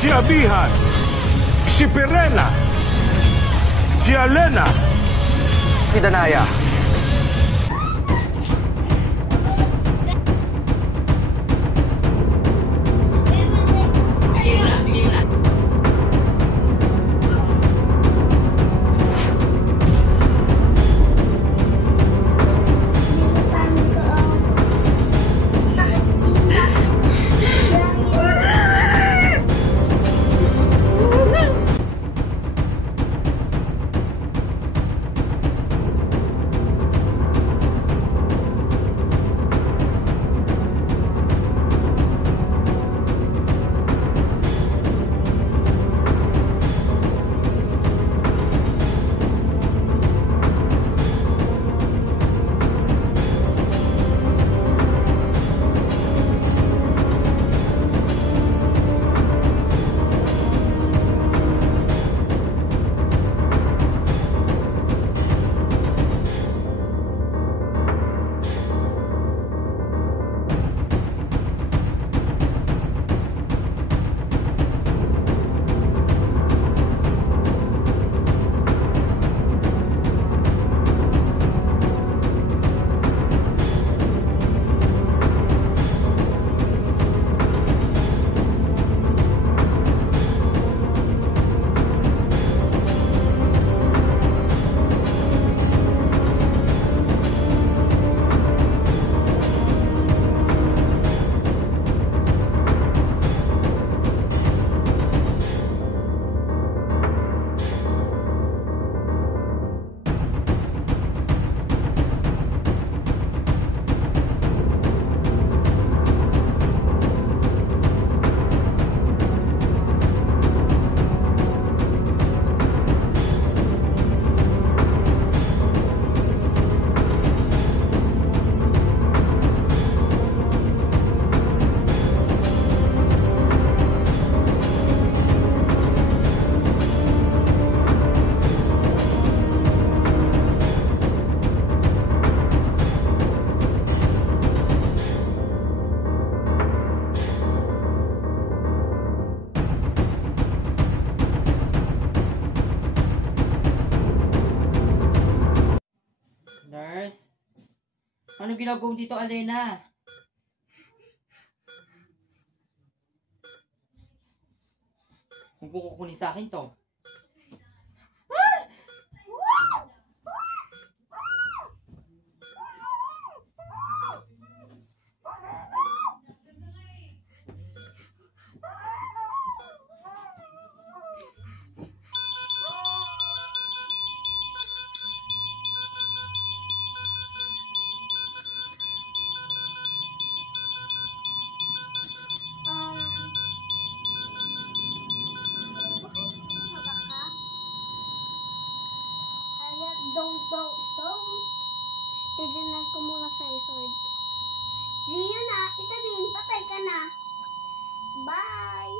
si Abihan, si Pirena, si Alena, Si Danaya. Anong ginagawa mo dito, Alena? Huwag mo kukunin sa akin to. Tignan ko muna sa sword. See you na. Isabihin, patay ka na. Bye.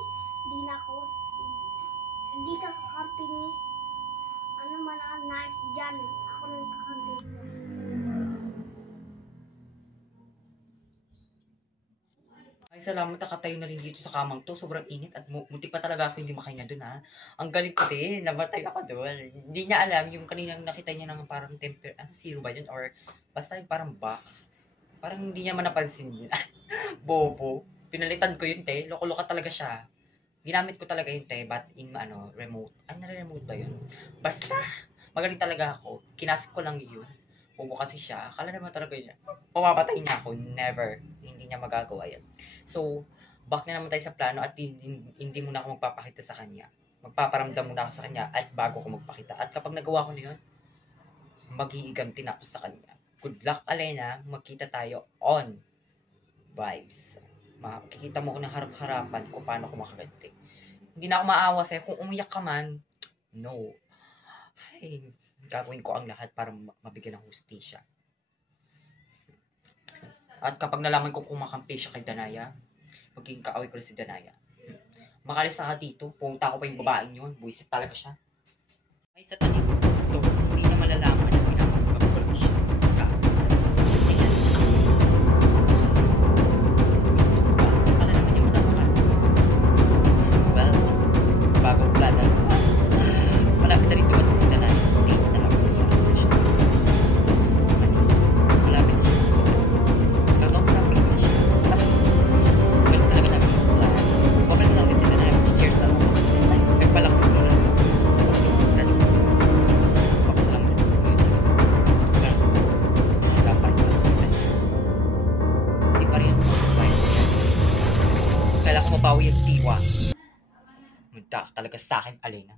Di ka kakampi ni ano man ang nice dyan. Ako nang kakampi mo. Ay, salamat nakatayo na rin dito sa kamang to. Sobrang init at muntik pa talaga ako hindi makahinga dun, ha. Ang galing ko din. Namatay ako dun. Hindi niya alam yung kaninang nakita niya ng parang zero ba yun? Or basta yung parang box. Parang hindi niya man napansin yun. Bobo. Pinalitan ko yun, te. Loko-loka talaga siya. Ginamit ko talaga yun, te. But in, remote. Ay, nare-remote ba yun? Basta, magaling talaga ako. Kinasik ko lang yun. Bobo kasi siya. Akala naman talaga niya. Pamapatay niya ako. Never. Hindi niya magagawa yan. So, back na naman tayo sa plano at hindi muna ako magpapakita sa kanya. Magpaparamdam muna ako sa kanya at bago ko magpakita. At kapag nagawa ko na yun, mag-iiganti na ako sa kanya. Good luck, Alena. Magkita tayo on vibes. Makikita mo ko ng harap-harapan kung paano ko makaganti. Hindi na ako maawa sa'yo. Kung umiyak ka man, no. Ay, gagawin ko ang lahat para mabigyan ng hustisya. At kapag nalaman ko kumakampi siya kay Danaya, magiging kaaway ko rin si Danaya. Makalis na ka dito, pumunta ko pa yung babaeng yun, buwisit talaga siya. Ay, sa tanig ko ito, hindi niya malalaman na pinapagpapagpag siya. Well, mababawi ang diwa. Manda ka talaga sa akin, Alena.